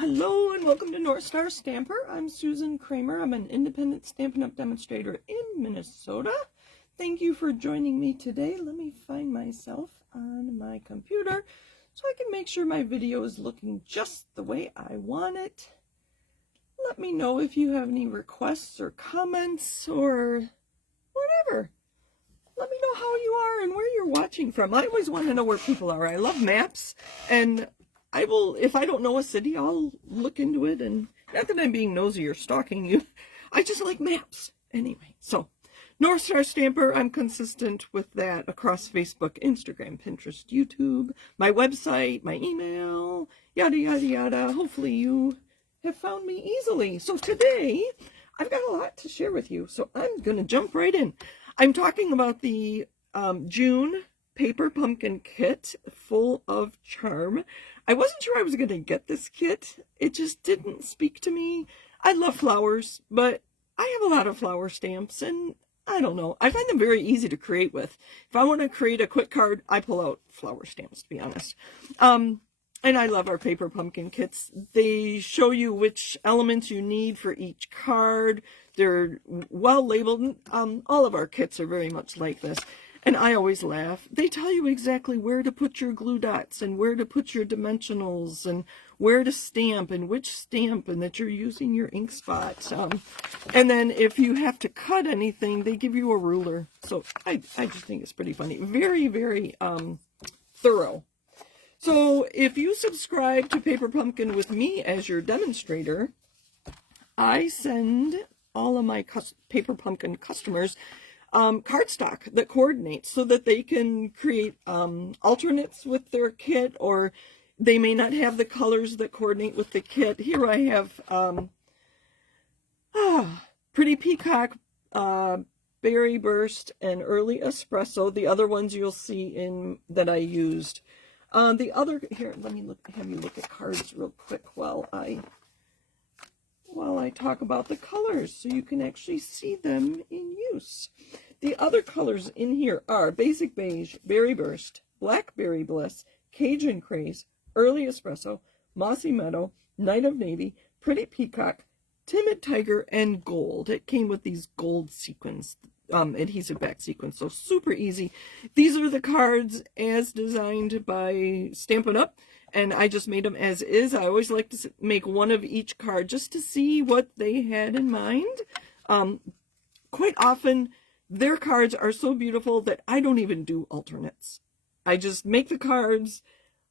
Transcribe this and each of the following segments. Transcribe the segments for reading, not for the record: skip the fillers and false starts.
Hello and welcome to North Star Stamper. I'm Susan Kramer. I'm an independent Stampin' Up! Demonstrator in Minnesota. Thank you for joining me today. Let me find myself on my computer so I can make sure my video is looking just the way I want it. Let me know if you have any requests or comments or whatever. Let me know how you are and where you're watching from. I always want to know where people are. I love maps, and I will, if I don't know a city, I'll look into it. And not that I'm being nosy or stalking you, I just like maps. Anyway, so North Star Stamper, I'm consistent with that across Facebook, Instagram, Pinterest, YouTube, my website, my email, yada, yada, yada. Hopefully you have found me easily. So today, I've got a lot to share with you. So I'm going to jump right in. I'm talking about the June Paper Pumpkin Kit, Full of Charm. I wasn't sure I was going to get this kit. It just didn't speak to me. I love flowers, but I have a lot of flower stamps, and I don't know. I find them very easy to create with. If I want to create a quick card, I pull out flower stamps, to be honest. And I love our Paper Pumpkin kits. They show you which elements you need for each card. They're well labeled. All of our kits are very much like this. And I always laugh. They tell you exactly where to put your glue dots and where to put your dimensionals and where to stamp and which stamp and that you're using your ink spot. And then if you have to cut anything, they give you a ruler. So I just think it's pretty funny. Very, very thorough. So if you subscribe to Paper Pumpkin with me as your demonstrator, I send all of my Paper Pumpkin customers cardstock that coordinates so that they can create alternates with their kit, or they may not have the colors that coordinate with the kit. Here I have Pretty Peacock, Berry Burst, and Early Espresso. The other ones you'll see in that I used. The other, here, let me have you look at cards real quick while I talk about the colors so you can actually see them in use. The other colors in here are Basic Beige, Berry Burst, Blackberry Bliss, Cajun Craze, Early Espresso, Mossy Meadow, Night of Navy, Pretty Peacock, Timid Tiger, and Gold. It came with these gold sequins, adhesive back sequins, so super easy. These are the cards as designed by Stampin' Up! And I just made them as is. I always like to make one of each card just to see what they had in mind. Quite often, their cards are so beautiful that I don't even do alternates. I just make the cards.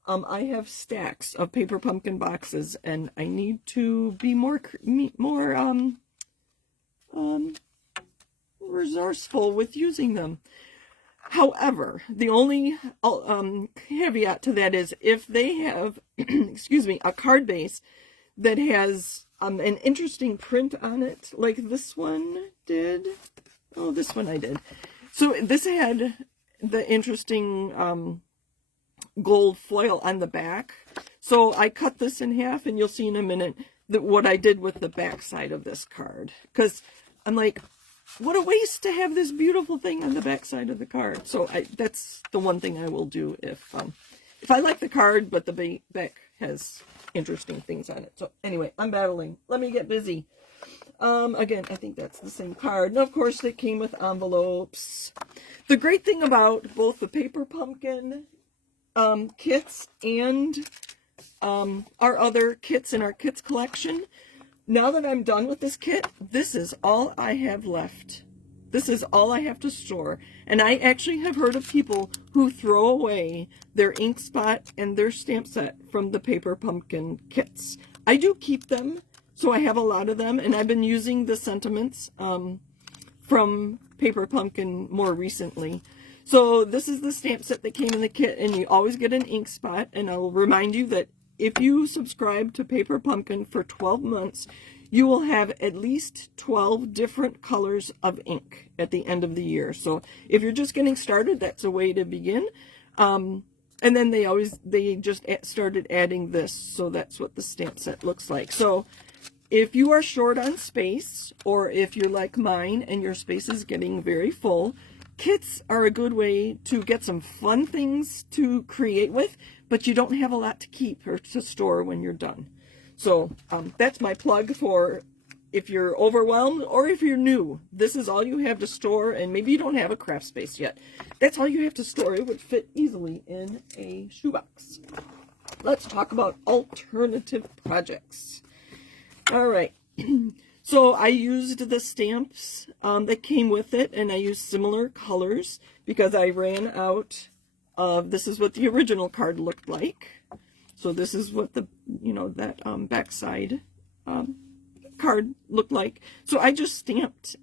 I have stacks of Paper Pumpkin boxes, and I need to be more resourceful with using them. However, the only caveat to that is if they have, excuse me, a card base that has an interesting print on it, like this one did. Oh, this one I did. So this had the interesting gold foil on the back. So I cut this in half, and you'll see in a minute that what I did with the back side of this card. Because I'm like, what a waste to have this beautiful thing on the back side of the card. So that's the one thing I will do if I like the card, but the back has interesting things on it. So anyway, I'm battling. Let me get busy. Again, I think that's the same card. And of course, it came with envelopes. The great thing about both the Paper Pumpkin kits and our other kits in our kits collection, now that I'm done with this kit, this is all I have left. This is all I have to store. And I actually have heard of people who throw away their ink spot and their stamp set from the Paper Pumpkin kits. I do keep them, so I have a lot of them, and I've been using the sentiments from Paper Pumpkin more recently. So this is the stamp set that came in the kit, and you always get an ink spot, and I will remind you that if you subscribe to Paper Pumpkin for 12 months, you will have at least 12 different colors of ink at the end of the year. So if you're just getting started, that's a way to begin. And then they just started adding this, so that's what the stamp set looks like. So if you are short on space, or if you're like mine and your space is getting very full, kits are a good way to get some fun things to create with, but you don't have a lot to keep or to store when you're done. So that's my plug for if you're overwhelmed or if you're new. This is all you have to store, and maybe you don't have a craft space yet. That's all you have to store. It would fit easily in a shoebox. Let's talk about alternative projects. All right. So I used the stamps that came with it, and I used similar colors because I ran out of, this is what the original card looked like. So this is what the, that backside card looked like. So I just stamped.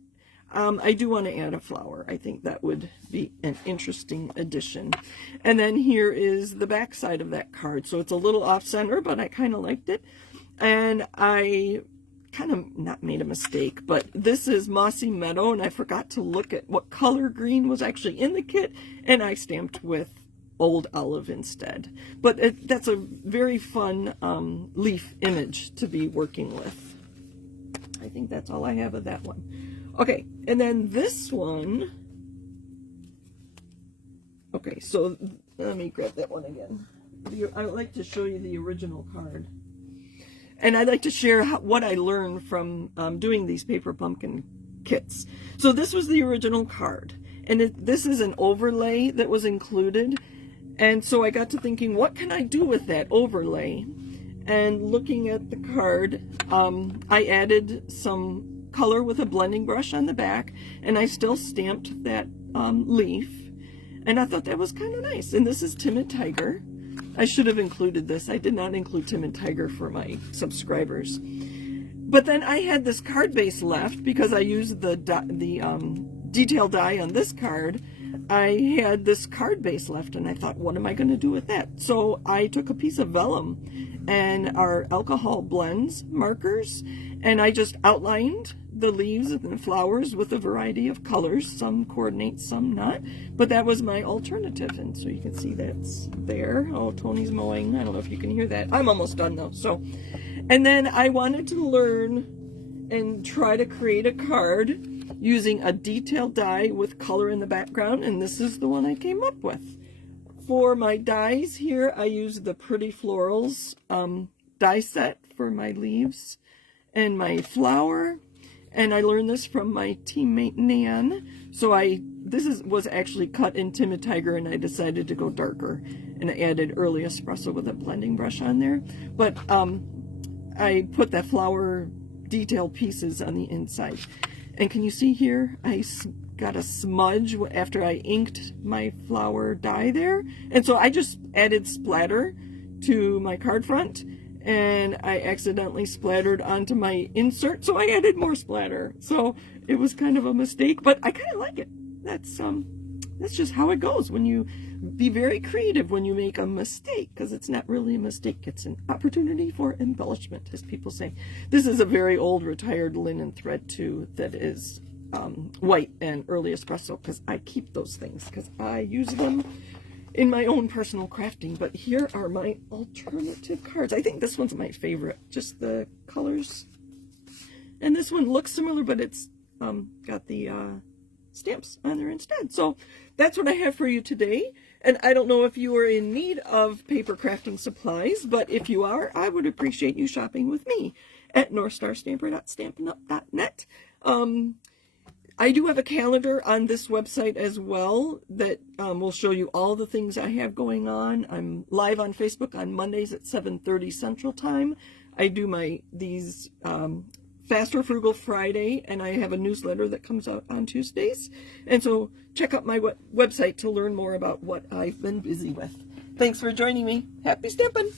I do want to add a flower. I think that would be an interesting addition. And then here is the back side of that card. So it's a little off center, but I kind of liked it. And I kind of not made a mistake, but this is Mossy Meadow, and I forgot to look at what color green was actually in the kit, and I stamped with Old Olive instead. But that's a very fun leaf image to be working with. I think that's all I have of that one. Okay, and then this one. Okay, so let me grab that one again. I would like to show you the original card. And I'd like to share what I learned from doing these paper pumpkin kits. So this was the original card. And this is an overlay that was included. And so I got to thinking, what can I do with that overlay? And looking at the card, I added some color with a blending brush on the back. And I still stamped that leaf. And I thought that was kind of nice. And this is Timid Tiger. I should have included this. I did not include Timid Tiger for my subscribers. But then I had this card base left because I used the detail die on this card. I had this card base left, and I thought, what am I going to do with that? So I took a piece of vellum and our alcohol blends markers, and I just outlined the leaves and the flowers with a variety of colors. Some coordinate, some not. But that was my alternative, and so you can see that's there. Oh, Tony's mowing. I don't know if you can hear that. I'm almost done though. So, and then I wanted to learn and try to create a card using a detail die with color in the background, and this is the one I came up with. For my dies here, I used the Pretty Florals die set for my leaves and my flower. And I learned this from my teammate Nan. So this was actually cut in Timid Tiger, and I decided to go darker. And I added Early Espresso with a blending brush on there. But I put that flower detail pieces on the inside. And can you see here? I got a smudge after I inked my flower die there. And so I just added splatter to my card front. And I accidentally splattered onto my insert, so I added more splatter. So it was kind of a mistake, but I kind of like it. That's just how it goes when you be very creative when you make a mistake, because it's not really a mistake. It's an opportunity for embellishment, as people say. This is a very old retired linen thread too that is white and Early Espresso, because I keep those things because I use them in my own personal crafting. But here are my alternative cards. I think this one's my favorite, just the colors. And this one looks similar, but it's got the stamps on there instead. So that's what I have for you today. And I don't know if you are in need of paper crafting supplies, but if you are, I would appreciate you shopping with me at northstarstamper.stampinup.net. I do have a calendar on this website as well that will show you all the things I have going on. I'm live on Facebook on Mondays at 7:30 Central Time. I do these Fast or Frugal Friday, and I have a newsletter that comes out on Tuesdays. And so check out my website to learn more about what I've been busy with. Thanks for joining me. Happy stamping!